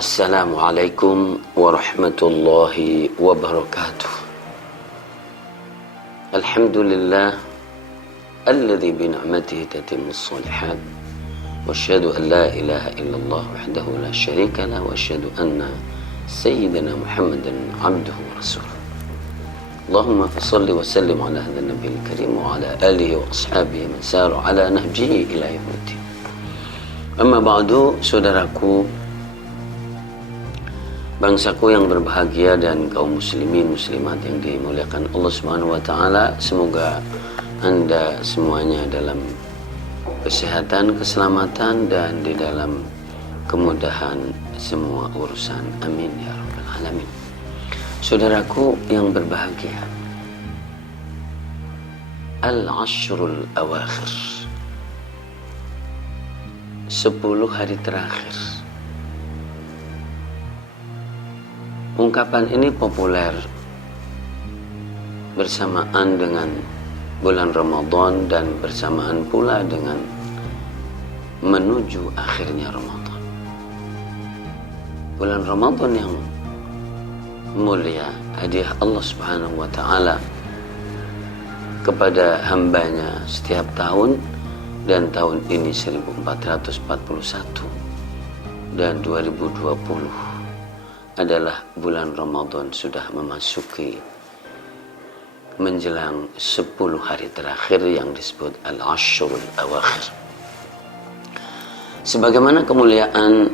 Assalamualaikum warahmatullahi wabarakatuh. Alhamdulillah alladzi bi ni'matihi tatimmus shalihat wa asyhadu an la ilaha illallah wahdahu la syarika lah wa asyhadu anna sayyidina Muhammadan abduhu wa rasuluh. Allahumma shalli wa sallim ala hadzal nabiyil karim wa ala alihi wa ashabihi man saru ala nahjihi ila yaumiddin. Amma ba'du, saudaraku, bangsaku yang berbahagia dan kaum muslimin muslimat yang dimuliakan Allah Subhanahu wa taala, semoga Anda semuanya dalam kesehatan, keselamatan dan di dalam kemudahan semua urusan. Amin ya rabbal alamin. Saudaraku yang berbahagia, Al-Ashrul Awakhir, 10 hari terakhir. Ungkapan ini populer bersamaan dengan bulan Ramadan dan bersamaan pula dengan menuju akhirnya Ramadan. Bulan Ramadan yang mulia, hadiah Allah Subhanahu wa taala kepada hambanya setiap tahun, dan tahun ini 1441 dan 2020 adalah bulan Ramadan sudah memasuki menjelang 10 hari terakhir yang disebut Al-Ashrul Awakhir. Sebagaimana kemuliaan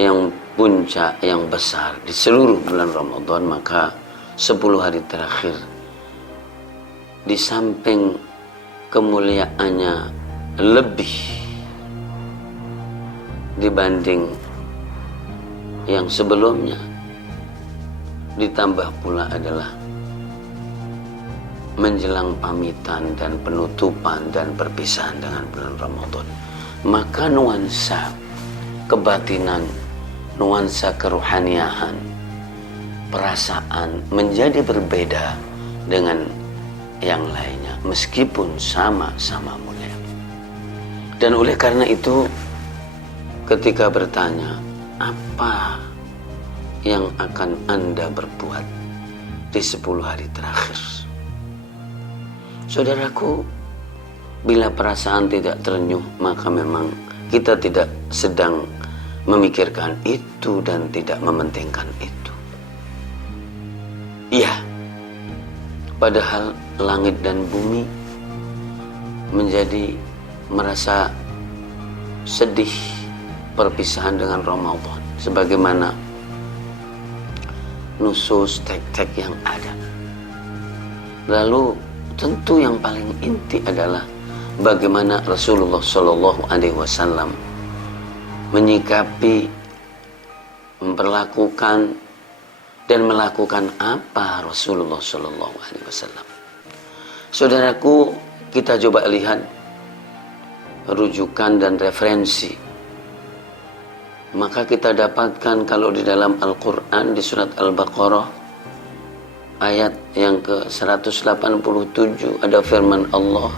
yang puncak, yang besar di seluruh bulan Ramadan, maka 10 hari terakhir di samping kemuliaannya lebih dibanding yang sebelumnya, ditambah pula adalah menjelang pamitan dan penutupan dan perpisahan dengan bulan Ramadan, maka nuansa kebatinan, nuansa kerohaniahan, perasaan menjadi berbeda dengan yang lainnya, meskipun sama-sama mulia. Dan oleh karena itu, ketika bertanya, apa yang akan Anda berbuat di 10 hari terakhir? Saudaraku, bila perasaan tidak terenyuh, maka memang kita tidak sedang memikirkan itu dan tidak mementingkan itu. Iya, padahal langit dan bumi menjadi merasa sedih perpisahan dengan Ramadan, sebagaimana nusus teks-teks yang ada. Lalu tentu yang paling inti adalah bagaimana Rasulullah Shallallahu Alaihi Wasallam menyikapi, memperlakukan dan melakukan apa Rasulullah Shallallahu Alaihi Wasallam. Saudaraku, kita coba lihat rujukan dan referensi. Maka kita dapatkan kalau di dalam Al-Quran di surat Al-Baqarah ayat yang ke-187 ada firman Allah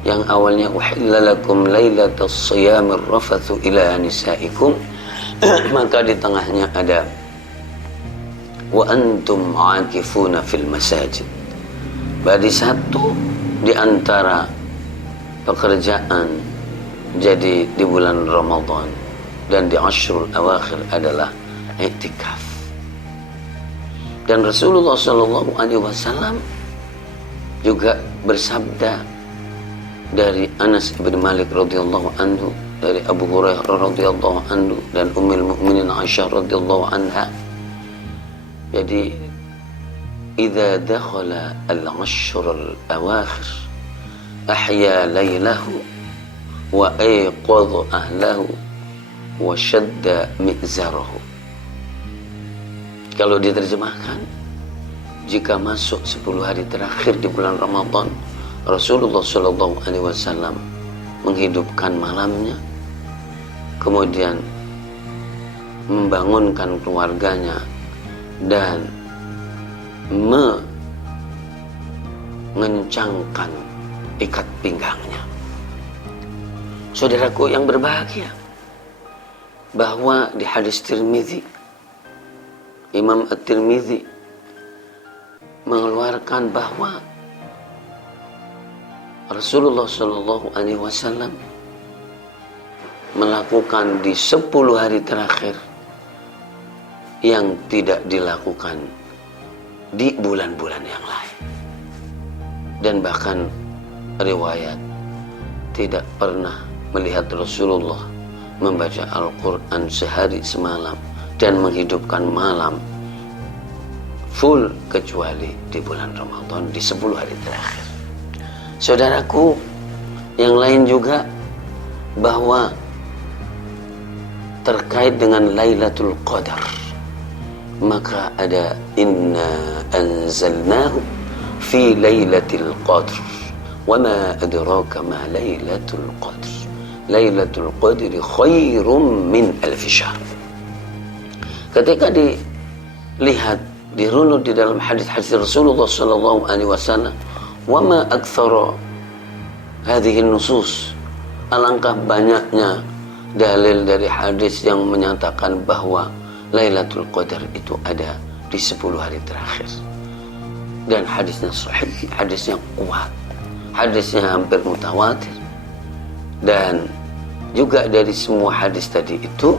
yang awalnya uhilla lakum lailatas siyamir rafathu ila nisaikum, maka di tengahnya ada wa antum aakifuna fil masajid. Berarti satu di antara pekerjaan jadi di bulan Ramadan dan di Ashrul Awakhir adalah i'tikaf. Dan Rasulullah Shallallahu Alaihi Wasallam juga bersabda dari Anas bin Malik radhiyallahu anhu, dari Abu Hurairah radhiyallahu anhu, dan Ummul Mukminin Aisyah radhiyallahu anha. Jadi, idza dakhala al-ashrul awakhir ahya laylahu wa ayqadha ahlahu wa syadda mi'zarahu. Kalau diterjemahkan, jika masuk 10 hari terakhir di bulan Ramadan, Rasulullah Shallallahu Alaihi Wasallam menghidupkan malamnya, kemudian membangunkan keluarganya dan mengencangkan ikat pinggangnya. Saudaraku yang berbahagia, bahwa di hadis Tirmizi, Imam At-Tirmizi mengeluarkan bahwa Rasulullah Shallallahu Alaihi Wasallam melakukan di 10 hari terakhir yang tidak dilakukan di bulan-bulan yang lain. Dan bahkan riwayat tidak pernah melihat Rasulullah membaca Al-Quran sehari semalam dan menghidupkan malam full kecuali di bulan Ramadan di 10 hari terakhir. Saudaraku, yang lain juga bahwa terkait dengan Lailatul Qadar, maka ada inna anzalnahu fi lailatul qadr wa ma adraka ma lailatul qadr lailatul qadri khairum min alf syahr. Ketika dilihat, dirunut di dalam hadis-hadis Rasulullah sallallahu alaihi wasallam, wa ma aktsara hadhihi nusus, alangkah banyaknya dalil dari hadis yang menyatakan bahwa Lailatul Qadar itu ada di 10 hari terakhir. Dan hadisnya sahih, hadisnya kuat, hadisnya hampir mutawatir. Dan juga dari semua hadis tadi itu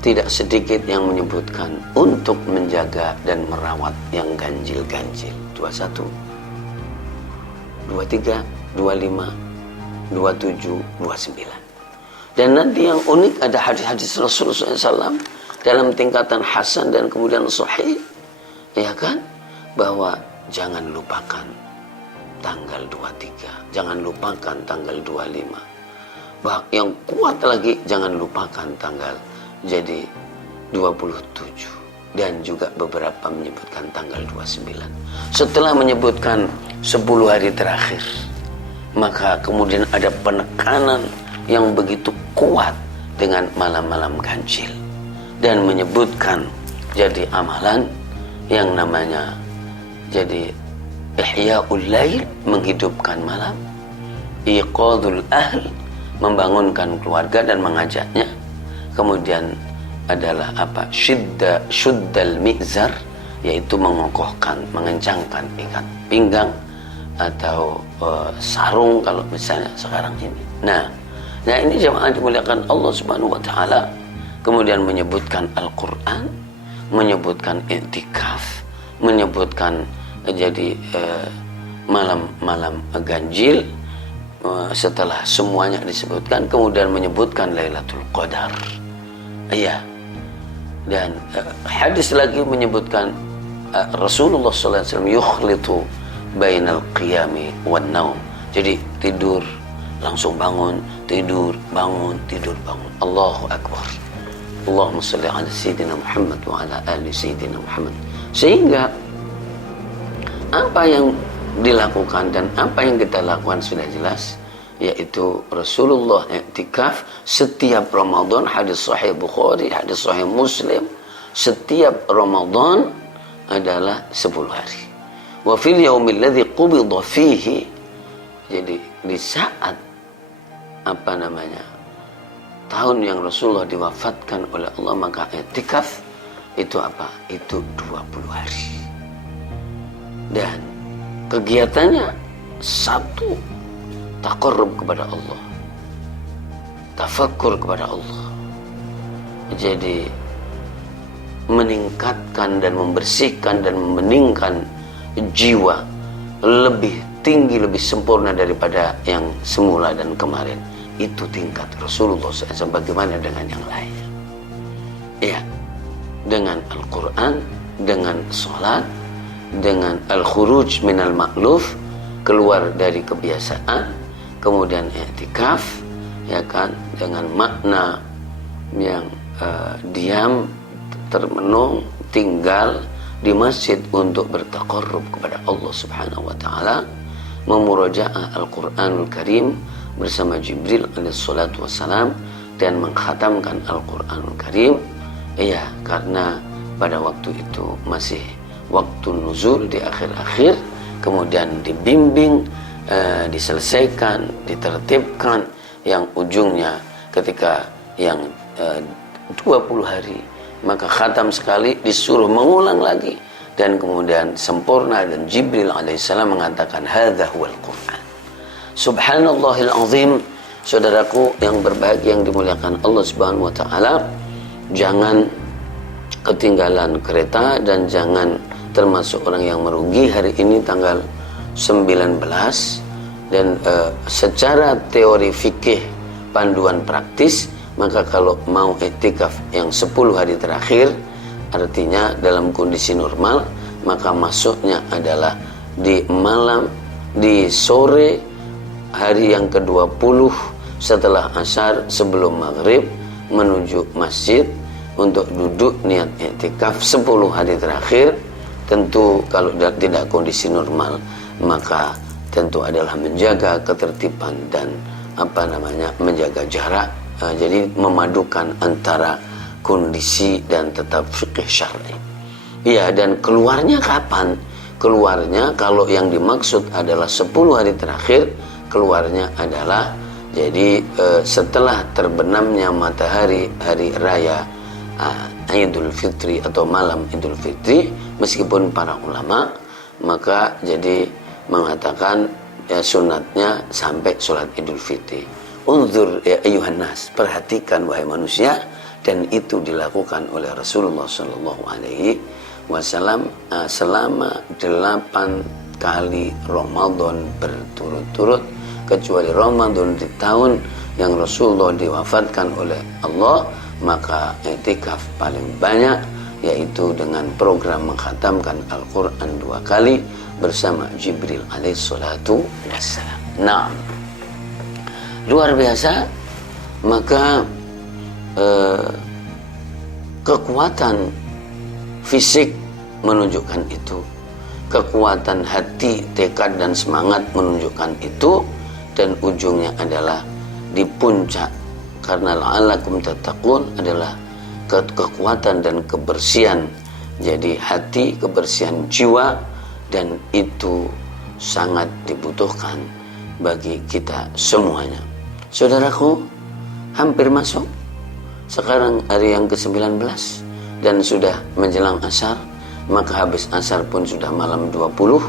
tidak sedikit yang menyebutkan untuk menjaga dan merawat yang ganjil-ganjil. 21, 23, 25, 27, 29. Dan nanti yang unik ada hadis-hadis Rasulullah SAW dalam tingkatan hasan dan kemudian sahih, ya kan, bahwa jangan lupakan tanggal 23, jangan lupakan tanggal 25. Yang kuat lagi, jangan lupakan tanggal jadi 27, dan juga beberapa menyebutkan tanggal 29. Setelah menyebutkan 10 hari terakhir, maka kemudian ada penekanan yang begitu kuat dengan malam-malam ganjil, dan menyebutkan jadi amalan yang namanya jadi ihya'ul lail, menghidupkan malam, iqadul ahl, membangunkan keluarga dan mengajaknya, kemudian adalah apa, syuddal mizar, yaitu mengokohkan, mengencangkan ikat pinggang atau sarung kalau misalnya sekarang ini. Nah ini jemaah dimuliakan Allah Subhanahu wa taala. Kemudian menyebutkan Al-Quran, menyebutkan i'tikaf, menyebutkan jadi malam-malam ganjil. Setelah semuanya disebutkan, kemudian menyebutkan Lailatul Qadar. Iya. Dan hadis lagi menyebutkan Rasulullah SAW yukhlitu bainal qiyami wan naum. Jadi tidur langsung bangun, tidur bangun, tidur bangun. Allahu Akbar. Allahumma salli ala Sayyidina Muhammad wa ala ali Sayyidina Muhammad. Sehingga apa yang dilakukan dan apa yang kita lakukan sudah jelas, yaitu Rasulullah i'tikaf setiap Ramadan. Hadis sahih Bukhari, hadis sahih Muslim, setiap Ramadan adalah 10 hari. Wa fil yaumil ladzi qubida fihi, jadi di saat tahun yang Rasulullah diwafatkan oleh Allah, maka i'tikaf itu apa? Itu 20 hari. Dan kegiatannya satu, taqarrub kepada Allah, tafakkur kepada Allah. Jadi meningkatkan dan membersihkan dan membeningkan jiwa lebih tinggi, lebih sempurna daripada yang semula dan kemarin. Itu tingkat Rasulullah SAW. Bagaimana dengan yang lain? Ya, dengan Al-Quran, dengan sholat, dengan al-khuruj minal ma'luf, keluar dari kebiasaan, kemudian i'tikaf, ya kan, dengan makna yang diam, termenung, tinggal di masjid untuk bertaqarrub kepada Allah Subhanahu wa taala, memurajaah Al-Qur'anul Karim bersama Jibril alaihissalatu wassalam, dan mengkhatamkan Al-Qur'anul Karim. Iya, karena pada waktu itu masih waktu nuzul di akhir-akhir, kemudian dibimbing, diselesaikan, ditertibkan, yang ujungnya ketika yang 20 hari, maka khatam sekali disuruh mengulang lagi, dan kemudian sempurna, dan Jibril alaihissalam mengatakan hadza huwal Quran. Subhanallahil azim. Saudaraku yang berbahagia, yang dimuliakan Allah Subhanahu wa taala, jangan ketinggalan kereta dan jangan termasuk orang yang merugi hari ini tanggal 19. Dan secara teori fikih panduan praktis, maka kalau mau iktikaf yang 10 hari terakhir, artinya dalam kondisi normal, maka masuknya adalah di malam, di sore hari yang ke-20 setelah asar sebelum maghrib, menuju masjid untuk duduk niat iktikaf 10 hari terakhir. Tentu kalau tidak kondisi normal, maka tentu adalah menjaga ketertiban dan menjaga jarak. Jadi memadukan antara kondisi dan tetap fikih syar'i. Iya, dan keluarnya kapan? Keluarnya kalau yang dimaksud adalah 10 hari terakhir, keluarnya adalah jadi setelah terbenamnya matahari hari raya Idul Fitri atau malam Idul Fitri, meskipun para ulama maka jadi mengatakan ya sunatnya sampai sholat Idul Fitri. Unzur ya ayuhan nas, perhatikan wahai manusia, dan itu dilakukan oleh Rasulullah Shallallahu Alaihi Wasallam selama 8 kali Ramadan berturut-turut, kecuali Ramadan di tahun yang Rasulullah diwafatkan oleh Allah. Maka i'tikaf paling banyak yaitu dengan program mengkhatamkan Al-Quran 2 kali bersama Jibril alaihissalatu wassalam. Nah, luar biasa. Maka kekuatan fisik menunjukkan itu, kekuatan hati, tekad dan semangat menunjukkan itu, dan ujungnya adalah di puncak, karena la'allakum tattaqun adalah kekuatan dan kebersihan. Jadi hati, kebersihan jiwa, dan itu sangat dibutuhkan bagi kita semuanya. Saudaraku, hampir masuk sekarang hari yang ke-19 dan sudah menjelang asar, maka habis asar pun sudah malam 20,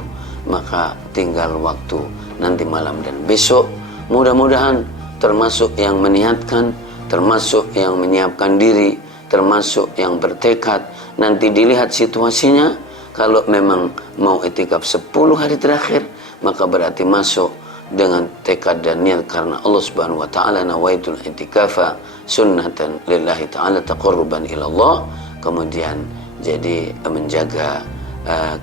maka tinggal waktu nanti malam dan besok. Mudah-mudahan termasuk yang meniatkan, termasuk yang menyiapkan diri, termasuk yang bertekad. Nanti dilihat situasinya. Kalau memang mau i'tikaf 10 hari terakhir, maka berarti masuk dengan tekad dan niat karena Allah Subhanahu wa taala, nawaitul i'tikafa sunnatan lillahi taala taqarruban ila Allah. Kemudian jadi menjaga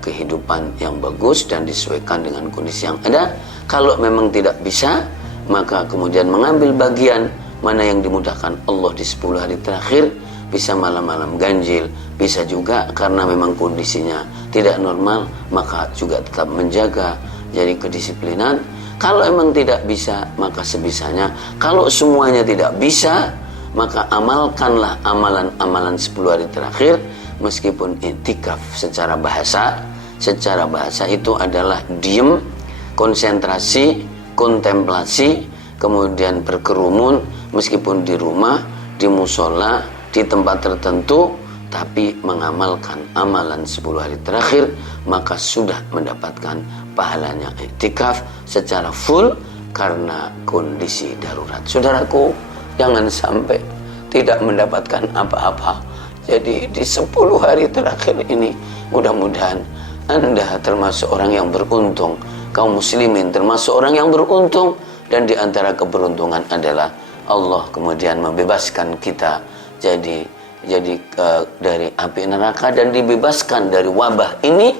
kehidupan yang bagus dan disesuaikan dengan kondisi yang ada. Kalau memang tidak bisa, maka kemudian mengambil bagian mana yang dimudahkan Allah di 10 hari terakhir. Bisa malam-malam ganjil, bisa juga karena memang kondisinya tidak normal, maka juga tetap menjaga jadi kedisiplinan. Kalau memang tidak bisa, maka sebisanya. Kalau semuanya tidak bisa, maka amalkanlah amalan-amalan 10 hari terakhir. Meskipun i'tikaf secara bahasa itu adalah diem, konsentrasi, kontemplasi, kemudian berkerumun, meskipun di rumah, di musola, di tempat tertentu, tapi mengamalkan amalan 10 hari terakhir, maka sudah mendapatkan pahalanya i'tikaf secara full karena kondisi darurat. Saudaraku, jangan sampai tidak mendapatkan apa-apa. Jadi di 10 hari terakhir ini, mudah-mudahan Anda termasuk orang yang beruntung, kaum muslimin termasuk orang yang beruntung, dan di antara keberuntungan adalah Allah kemudian membebaskan kita jadi dari api neraka dan dibebaskan dari wabah ini.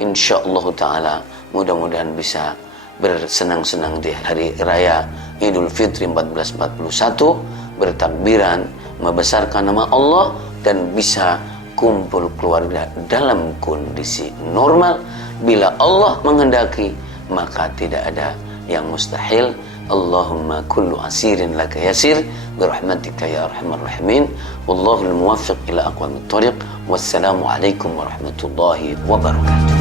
Insyaallah taala mudah-mudahan bisa bersenang-senang di hari raya Idul Fitri 1441, bertakbiran, membesarkan nama Allah, dan bisa kumpul keluarga dalam kondisi normal. Bila Allah menghendaki, maka tidak ada yang mustahil. Allahumma kullu asirin laka yasir birahmatika ya arhamar rahimin. Wallahul muwaffiq ila aqwamit thoriq. Wassalamu alaikum warahmatullahi wabarakatuh.